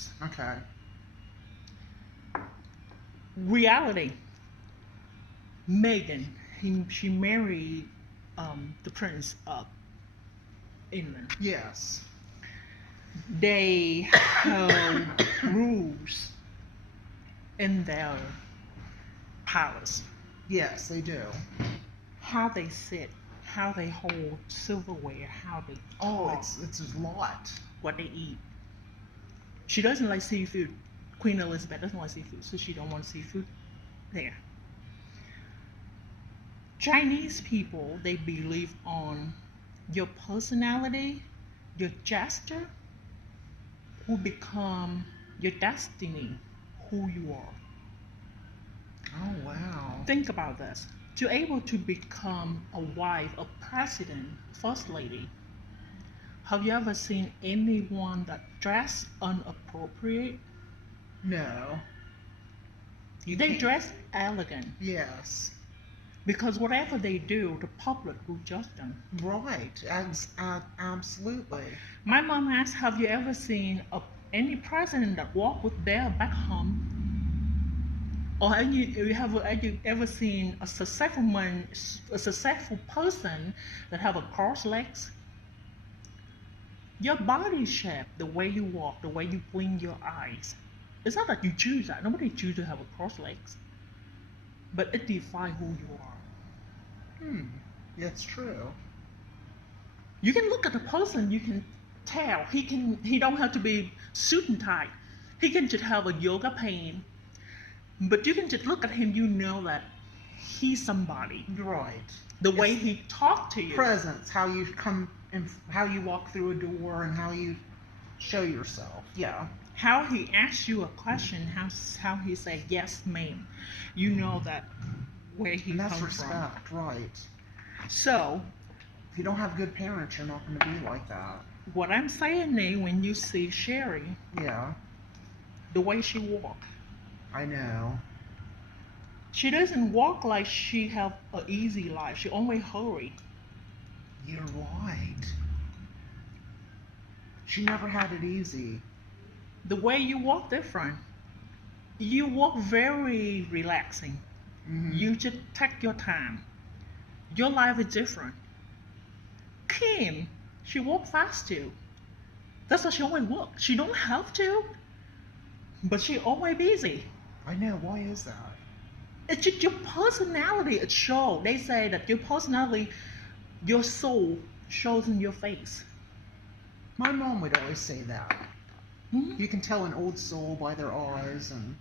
Okay. Reality. Megan, she married the prince of England. Yes. They have rules in their palace. Yes, they do. How they sit, how they hold silverware, how they Oh, talk, it's a lot. what they eat. She doesn't like seafood. Queen Elizabeth doesn't like seafood, so she don't want seafood there. Chinese people, they believe on your personality, your gesture will become your destiny, who you are. Oh, wow. Think about this. To able to become a wife, a president, first lady, have you ever seen anyone that dress inappropriate? No. You They can't. dress elegant Yes. because whatever they do, the public will judge them. Right. Absolutely. My mom asked, "Have you ever seen any president that walk with bare back home, or have you ever seen a successful man, a successful person that have a cross legs?" Your body shape, the way you walk, the way you blink your eyes. It's not that you choose that. Nobody chooses to have a cross legs, but it defines who you are. Hmm. That's true. You can look at the person, you can tell he don't have to be suit and tie. He can just have a yoga pain, but you can just look at him, you know that he's somebody. Right. The way It's he talked to you, presence, how you come and how you walk through a door and how you show yourself. Yeah. how he asks you a question, how he say yes, ma'am. You know that where he And that's comes from. respect, right. So If you don't have good parents, you're not going to be like that. what I'm saying is, when you see Sherry, Yeah, the way she walk, I know. she doesn't walk like she have an easy life. She always hurry. You're right. She never had it easy. The way you walk different. You walk very relaxing. Mm-hmm. You just take your time. Your life is different. Kim, she walk fast too. That's why she always walk. She don't have to, but she always busy. I know. Why is that? It's just your personality. It shows. They say that your personality, your soul shows in your face. My mom would always say that. Mhm. You can tell an old soul by their eyes, and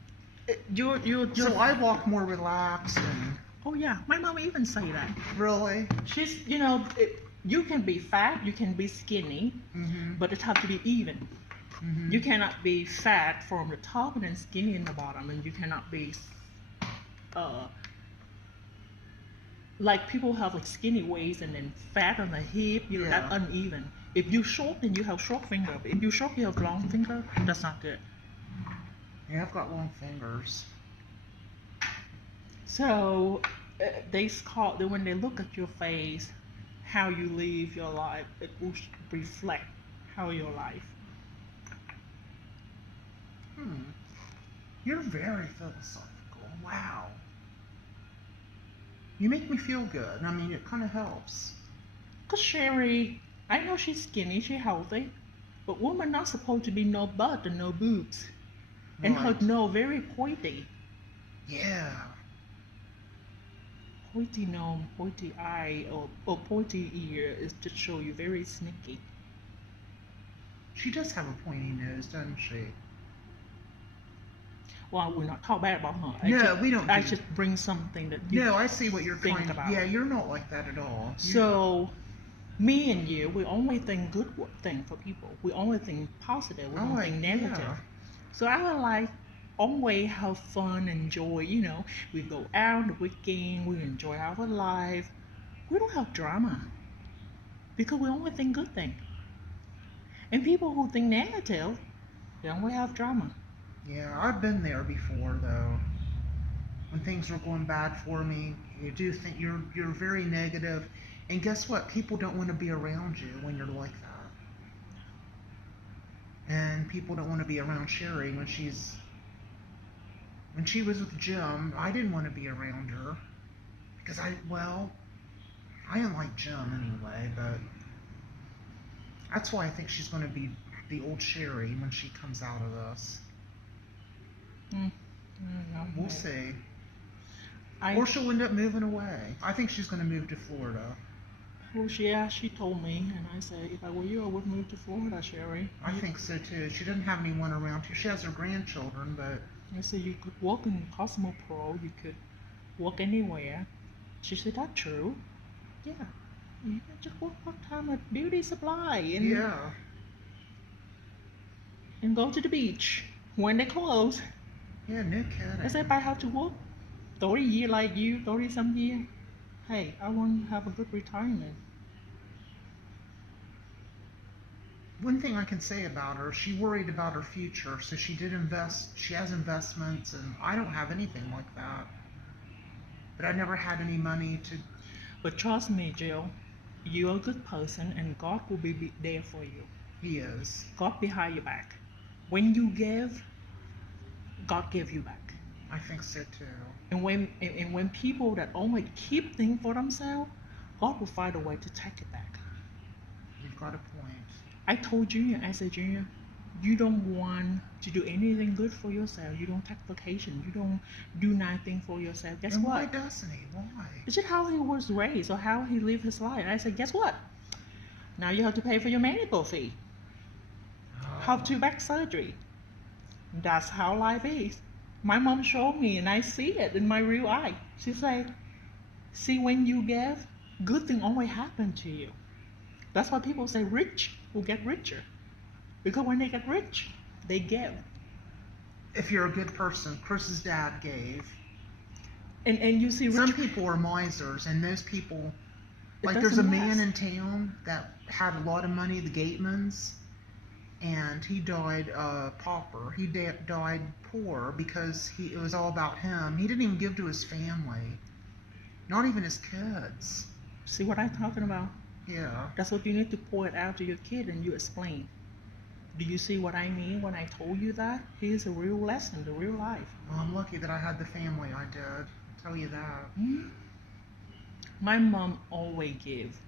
You're. so I walk more relaxed and Oh yeah, my mom even say that. really. She's, you can be fat, you can be skinny, Mm-hmm. but it have to be even. Mm-hmm. You cannot be fat from the top and then skinny in the bottom, and you cannot be uh like people have like skinny waist and then fat on the hip. That Yeah. uneven. If you short, then you have short finger. But if you short, you have long finger. That's not good. Yeah, I've got long fingers. So they call when they look at your face, how you live your life, it will reflect how your life. Hmm. You're very philosophical. Wow. You make me feel good. I mean, it kind of helps. Cause Sherry, I know she's skinny, she's healthy, but women not supposed to be no butt and no boobs, and her Right. nose very pointy, Yeah. pointy nose, pointy eye, or pointy ear is to show you very sneaky. She does have a pointy nose, doesn't she? Well, we're not talking bad about her. No, we don't I do. just bring something that you No, I see what you're think trying. about. Yeah, you're not like that at all. So me and you, we only think good thing for people. We only think positive. We Oh, don't think negative. yeah. So I like always have fun, enjoy. We go out the weekend. We enjoy our life. We don't have drama because we only think good thing. And people who think negative, they only have drama. Yeah, I've been there before though. When things were going bad for me, you do think you're very negative, and guess what? People don't want to be around you when you're like that. And people don't want to be around Sherry when she was with Jim. I didn't want to be around her because I didn't like Jim anyway, but that's why I think she's going to be the old Sherry when she comes out of this. We'll see. Or she'll end up moving away. I think she's going to move to Florida. Well, she told me, and I said, if I were you, I would move to Florida, Sherry. I think so too. She doesn't have anyone around here. She has her grandchildren, but I said, you could work in Cosmo Pro, you could work anywhere. She said, that's true. Yeah. You can just work part-time at Beauty Supply and go to the beach when they close. Yeah, no kidding. I said, if I have to work 30 years like you, 30-some years, hey, I want to have a good retirement. One thing I can say about her, she worried about her future, so she did invest. She has investments, and I don't have anything like that. But I never had any money to. But trust me, Jill, you're a good person, and God will be there for you. He is. God behind your back. When you give, God give you back. I think so too. And when people that only keep things for themselves, God will find a way to take it back. You've got a point. I told Junior, I said, Junior, you don't want to do anything good for yourself. You don't take vacation. You don't do nothing for yourself. Guess and what? Why doesn't he? Why? It's just how he was raised or how he lived his life. I said, guess what? Now you have to pay for your medical fee. Have to back surgery. That's how life is. My mom showed me, and I see it in my real eye. She said, see, when you give, good thing always happen to you. That's why people say rich will get richer. Because when they get rich, they give. If you're a good person, Chris's dad gave. And you see rich some people are misers, and those people, like there's a man in town that had a lot of money, the Gatemans, and he died pauper. He died poor because it was all about him. He didn't even give to his family, not even his kids. See what I'm talking about? Yeah. That's what you need to point out to your kid, and you explain. Do you see what I mean when I told you that? Here's a real lesson, the real life. Well, I'm lucky that I had the family I did. I'll tell you that. Mm-hmm. My mom always give.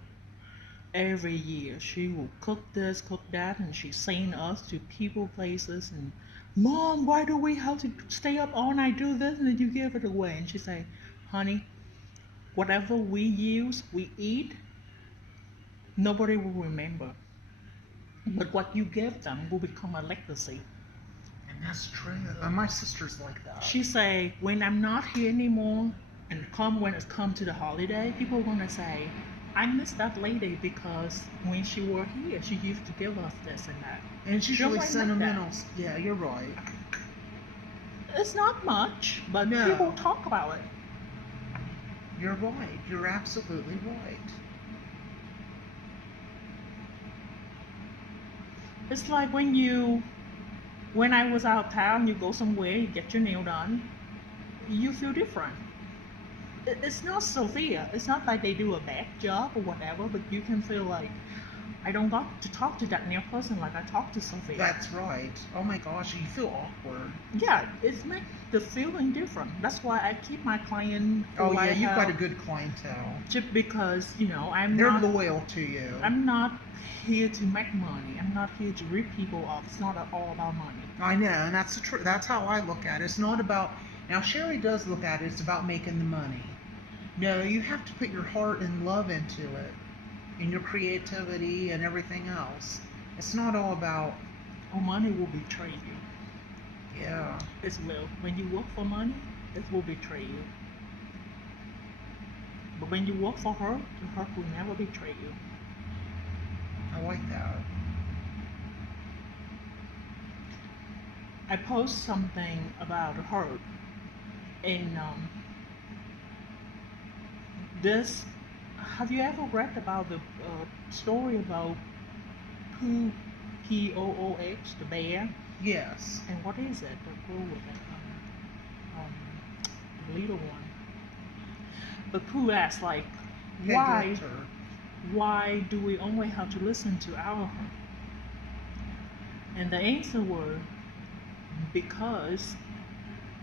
Every year she will cook this, cook that, and she send us to people, places, and Mom, why do we have to stay up all night, do this, and then you give it away? And she say, honey, whatever we use, we eat, nobody will remember. But what you give them will become a legacy. And that's true. My sister's like that. She say, when I'm not here anymore, and when it's come to the holiday, people are gonna say, I miss that lady because when she were here, she used to give us this and that. And she's really sentimental. Yeah, you're right. It's not much, but people talk about it. You're right. You're absolutely right. It's like when I was out of town, you go somewhere, you get your nail done, you feel different. It's not severe. It's not like they do a bad job or whatever, but you can feel like, I don't got to talk to that nail person like I talked to Sophia. That's right. Oh my gosh, you feel awkward. Yeah, it's make the feeling different. That's why I keep my client. You've got a good clientele. Just because, they're loyal to you. I'm not here to make money. I'm not here to rip people off. It's not all about money. I know, and that's the truth. That's how I look at it. It's not about. Now Sherry does look at it. It's about making the money. No, you have to put your heart and love into it, and your creativity and everything else. It's not all about. Oh, money will betray you. Yeah. It will. When you work for money, it will betray you. But when you work for her, the heart will never betray you. I like that. I post something about her in this. Have you ever read about the story about Pooh, P-O-O-H, the bear? Yes. And what is it? The girl with it, the little one. But Pooh asks, like, why do we only have to listen to our And the answer was because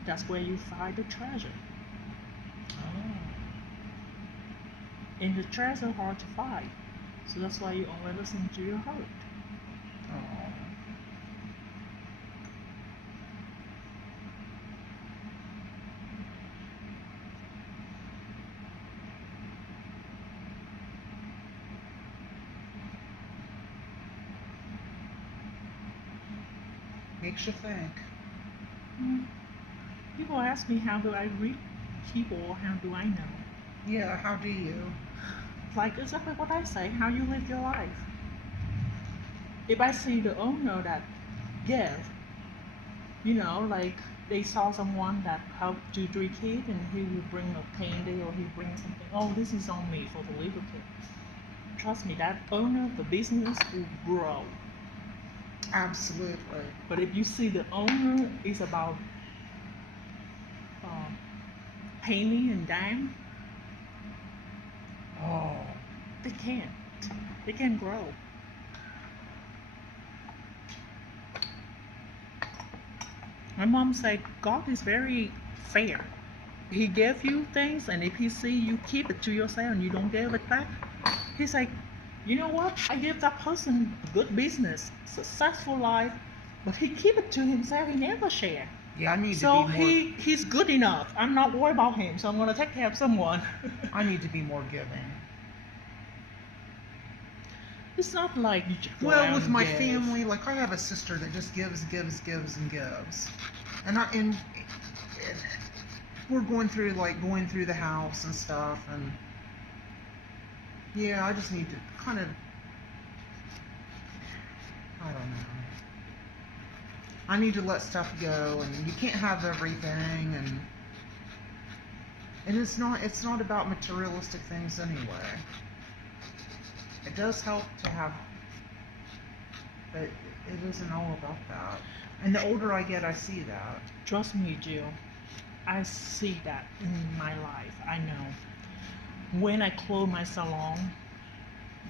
that's where you find the treasure. Oh. And the treasure hard to find. So that's why you only listen to your heart. Oh. Makes you think. Mm. People ask me how do I read people, how do I know? Yeah, how do you? Like exactly what I say, how you live your life. If I see the owner that give, like they saw someone that helped 2, 3 kids and he will bring a candy or he bring something, oh, this is on me for the little kid. Trust me, that owner, the business will grow. Absolutely. But if you see the owner is about uh, penny and dime, Oh. they can't. They can't grow. My mom said God is very fair. He gave you things, and if he see you keep it to yourself and you don't give it back, he's like, you know what? I give that person good business, successful life, but he keep it to himself. He never share. Yeah, I need So to be more. he's good enough. I'm not worried about him. So I'm gonna take care of someone. I need to be more giving. It's not like you just go Well, out with and my give. family, like I have a sister that just gives, gives, gives, and gives, and we're going through the house and stuff, and yeah, I just need to kind of, I don't know. I need to let stuff go, and you can't have everything, and it's not about materialistic things anyway. It does help to have, but it isn't all about that. And the older I get, I see that. Trust me, Jill. I see that in my life. I know. When I closed my salon,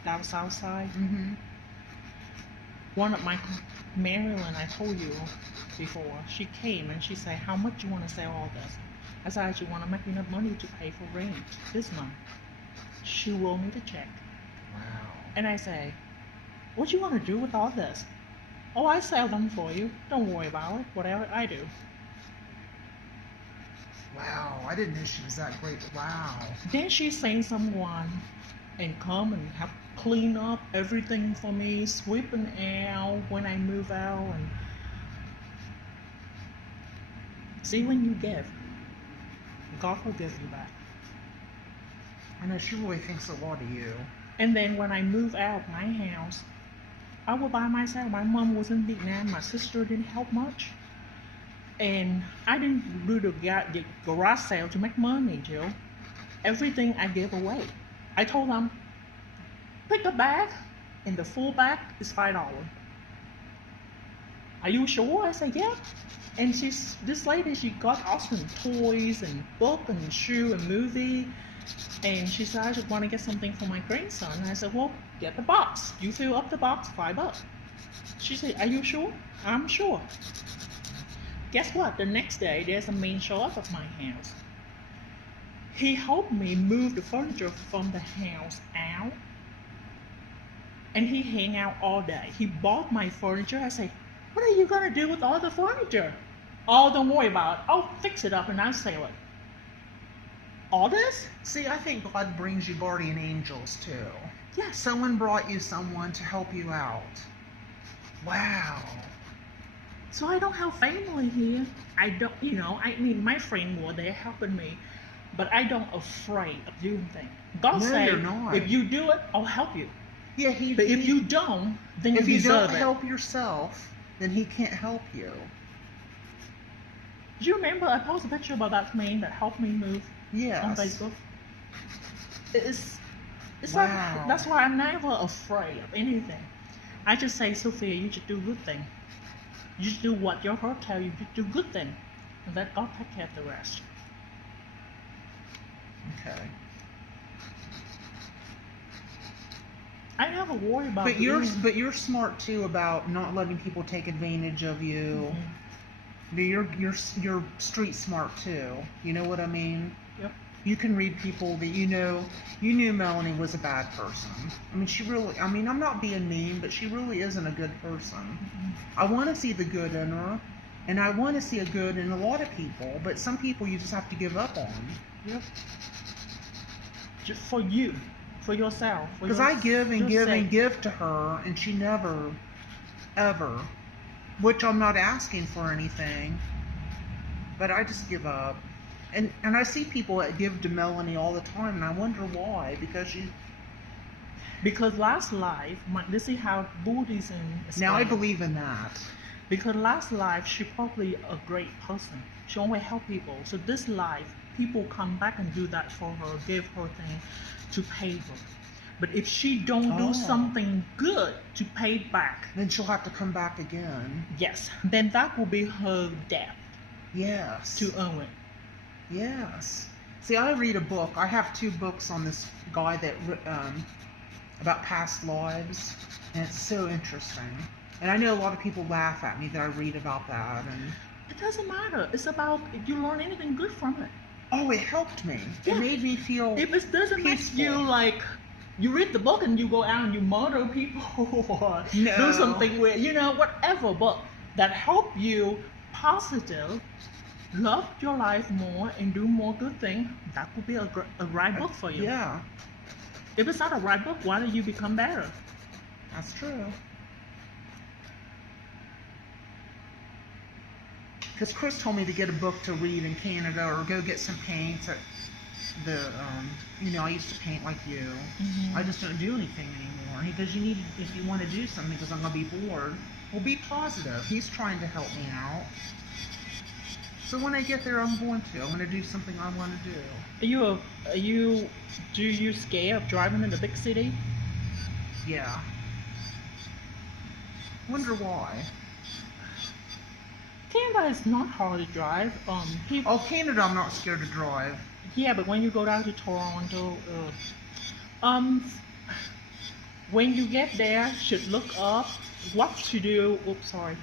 that was outside. Mm-hmm. One of my Marilyn, I told you before, she came and she said, "How much you want to sell all this?" I said, "I just want to make enough money to pay for rent this month." She wrote me the check, Wow. and I say, "What you want to do with all this?" "Oh, I sell them for you. Don't worry about it. Whatever I do." Wow. I didn't know she was that great. Wow. Then she sent someone and come and have clean up everything for me, sweeping out when I move out, and see when you give, God will give you back. I know she really thinks a lot of you. And then when I move out my house, I was by myself. My mom was in Vietnam. My sister didn't help much. And I didn't do the garage sale to make money, Jill. Everything I gave away. I told them, pick a bag, and the full bag is $5. Are you sure? I said, yeah. And this lady, she got awesome toys and book and shoe and movie. And she said, I just want to get something for my grandson. And I said, well, get the box. You fill up the box, $5. She said, are you sure? I'm sure. Guess what? The next day, there's a man show up at my house. He helped me move the furniture from the house out. And he hang out all day. He bought my furniture. I said, what are you going to do with all the furniture? Oh, don't worry about it. I'll fix it up and I'll sell it. All this? See, I think God brings you guardian angels too. Yes. Someone brought you someone to help you out. Wow. So I don't have family here. I don't, I mean, my friends were there helping me, but I don't afraid of doing things. God No, said, you're not. if you do it, I'll help you. Yeah, But if you don't, then if you you don't deserve it. help yourself, then He can't help you. Do you remember I posted a picture about that man that helped me move Yes. on Facebook? It's Wow. like, that's why I'm never afraid of anything. I just say, Sophia, you should do good thing. You should do what your heart tells you to do good thing. And let God take care of the rest. Okay. I never worry about. But you're smart too about not letting people take advantage of you. You're street smart too. You know what I mean? Yep. You can read people that you know. You knew Melanie was a bad person. I mean, she really. I mean, I'm not being mean, but she really isn't a good person. I want to see the good in her, and I want to see a good in a lot of people. But some people you just have to give up on. Yep. Just for you, for yourself. Because I give and give sake. and give to her, and she never, ever. Which I'm not asking for anything, but I just give up. And I see people that give to Melanie all the time, and I wonder why. Because last life, this is how Buddhism is. Now I believe in that. Because last life, she probably a great person. She always help people. So this life, people come back and do that for her, give her things to pay her. But if she don't do something good to pay back, then she'll have to come back again. Yes, then that will be her death. Yes. To earn it. Yes. See, I read a book. I have 2 books on this guy that about past lives, and it's so interesting. And I know a lot of people laugh at me that I read about that. And it doesn't matter. It's about if you learn anything good from it. Oh, it helped me. Yeah. It made me feel. If it doesn't make you like. You read the book and you go out and you murder people or do something weird, whatever, but that help you positive, love your life more and do more good things, that would be a right book for you. Yeah. If it's not a right book, why don't you become better? That's true. Because Chris told me to get a book to read in Canada or go get some paints at I used to paint like you. I just don't do anything anymore. He goes, if you want to do something, because I'm going to be bored, well, be positive. He's trying to help me out. So when I get there, I'm going to do something I want to do. Do you scare of driving in the big city? Yeah. Wonder why. Canada is not hard to drive. Canada, I'm not scared to drive. Yeah, but when you go down to Toronto, when you get there, should look up what to do. Oops, sorry.